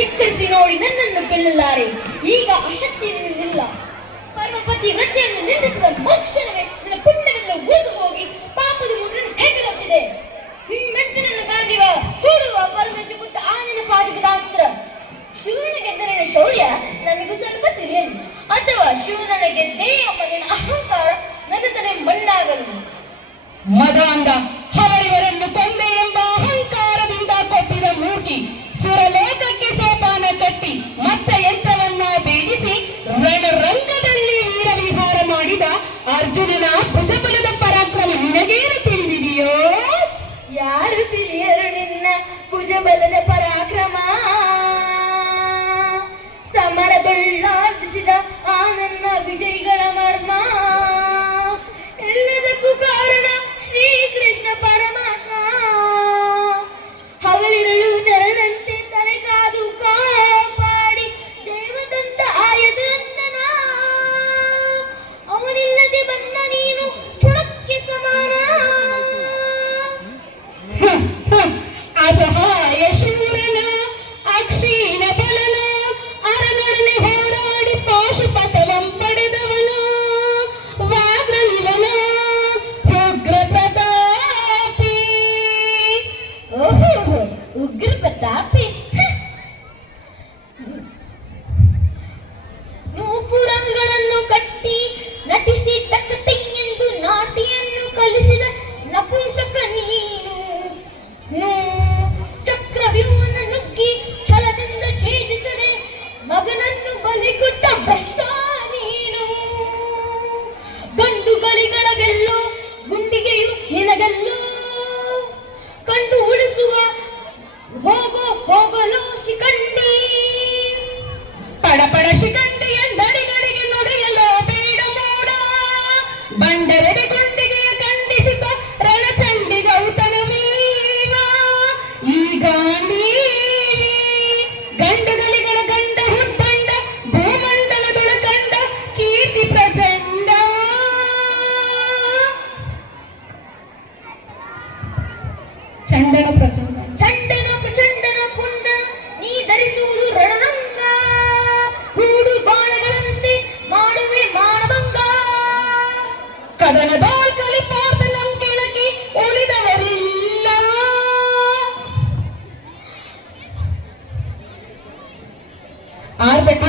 ಧಿಕ್ಕರಿಸಿ ನೋಡಿ ನನ್ನನ್ನು ಗೆಲ್ಲಲಾರೆ. ಈಗ ಆಸಕ್ತಿ ನಿಲ್ಲ. ಪರಮಪತಿ ವ್ರತಿಯನ್ನು ನಿಂದಿಸಿದ ಮರುಕ್ಷಣವೇ ನನ್ನ ಪುಣ್ಯವೆಲ್ಲ ಉಳಿದು ಹೋಗಿ ಪಾಪದ ಮುಟ್ಟನ್ನು ಏಕಲತ್ತಿದೆ. ಮೆಚ್ಚನನ್ನು ಕಾದಿವ ಕೂಡುವ ಪರಮೇಶ್ವರ ಪುತ್ತ ಆನನ ಪಾಠಿಪದಾಸ್ತ್ರ. ಶೂರನ ಗೆದ್ದರನ ಶೌರ್ಯ ನಮಗೂ ಸ್ವಲ್ಪ ತಿಳಿಯಲಿ, ಅಥವಾ ಶೂರನ ಗೆದ್ದೇ ಎಂಬ ಅಹಂಕಾರ ನನ್ನ ತಲೆ ಮಣ್ಣಾಗಲು. ಮದಾಂಧ ಅವರಿವರನ್ನು ಕೊಂದೆ ಎಂಬ ಅಹಂಕಾರದಿಂದ ಕೊಟ್ಟಿದ ಮೂರ್ತಿ ಸುರಲೋಕಕ್ಕೆ ಸೋಪಾನ ಕಟ್ಟಿ ಮತ್ಸ ಯಂತ್ರವನ್ನ ಬೇಡಿಸಿ ರಣರಂಗದಲ್ಲಿ ವೀರವಿಹಾರ ಮಾಡಿದ ಅರ್ಜುನನ ಭುಜಬಲದ ಪರಾಕ್ರಮ ನಿನಗೇನು ತಿಳಿದಿದೆಯೋ? ಯಾರು ತಿಳಿಯರು ನಿನ್ನ ಭುಜಬಲದ ಪರಾಕ್ರಮ? ಸಮರದೊಳ್ಳಾರ್ಜಿಸಿದ ಆ ನನ್ನ ವಿಜಯಿಗಳ ಮರ್ಮ. ಎಲ್ಲದಕ್ಕೂ ಕಾರಣ ಶ್ರೀಕೃಷ್ಣ ಪರಮಾತ್ಮ. ಹಗಲಿರಳು ನೆರಳಂತೆ ತಲೆ ಕಾದು ಕಾಪಾಡಿ ದೇವದಂತ ಆಯದು ನಂದನ. ಅವನಿಲ್ಲದೆ ಬಂದ ನೀನು ತುಣಕ್ಕೆ ಸಮಾನ. ಅಸಹಾಯ ಶೂರನ ಅಕ್ಷೀಣ ಬಲನ ಅರನೊಡನೆ ಹೋರಾಡಿ ಪಾಶುಪತವಂ ಪಡೆದವನ ವಾಗ್ರನಿವನ ಉಗ್ರ ಪ್ರತಾಪಿ. ಓಹೋ, ಉಗ್ರ ಪ್ರತಾಪಿ. ನೂಪುರಂಗಳನ್ನು ಕಟ್ಟಿ ನಟಿಸಿ ತಕ್ಕತೈ ಎಂದು ನಾಟಿಯನ್ನು ಕಲಿಸಿದ ನಪುಂಸಕ ನೀನು. ಚಕ್ರವ್ಯೂಹನ ನುಗ್ಗಿ ಛಲದಿಂದ ಛೇದಿಸದೆ ಮಗನನ್ನು ಬಲಿಕೊಟ್ಟ ಭ್ರಷ್ಟ ನೀನು. ಗಂಡುಗಳಿಗಳ ಗೆಲ್ಲೋ ಗುಂಡಿಗೆಯು ನಿನಗೆಲ್ಲೋ. ಕಂಡು ಉಳಿಸುವ ಹೋಗಲು ಶಿಖಂಡಿ. ಪಡಪಡ ಶಿಖಂಡಿಯ ನಡಿಗಳಿಗೆ ನುಡಿಯಲು ಬೇಡ ಮೋಡ. ಬಂಡರೆಡೆ ಗುಂಡಿಗೆಯ ಖಂಡಿಸಿದ ರಣಚಂಡಿ ಗೌತಣವೀವ. ಈಗ ನೀವಿ ಗಂಡುಗಳಿಗಳ ಗಂಡ ಹುತ್ತಂಡ ಭೂಮಂಡಲದೊಳಗಂಡ ಕೀರ್ತಿ ಪ್ರಚಂಡ. ಚಂಡನ ಪ್ರಚಂಡ ಚಂಡನ ಪುಂಡ ನೀ ಧರಿಸುವುದು ರಣರಂಗ. ಹೂಡು ಬಾಣಗಳಂತೆ ಮಾಡುವೆ ಮಾನಭಂಗ. ಕದನದೋಳ್ ಕಲಿಪಾರ್ಥ ನಮ್ ಕೆಳಗೆ ಉಳಿದವರಿಲ್ಲ. ಆರ್ಭಟ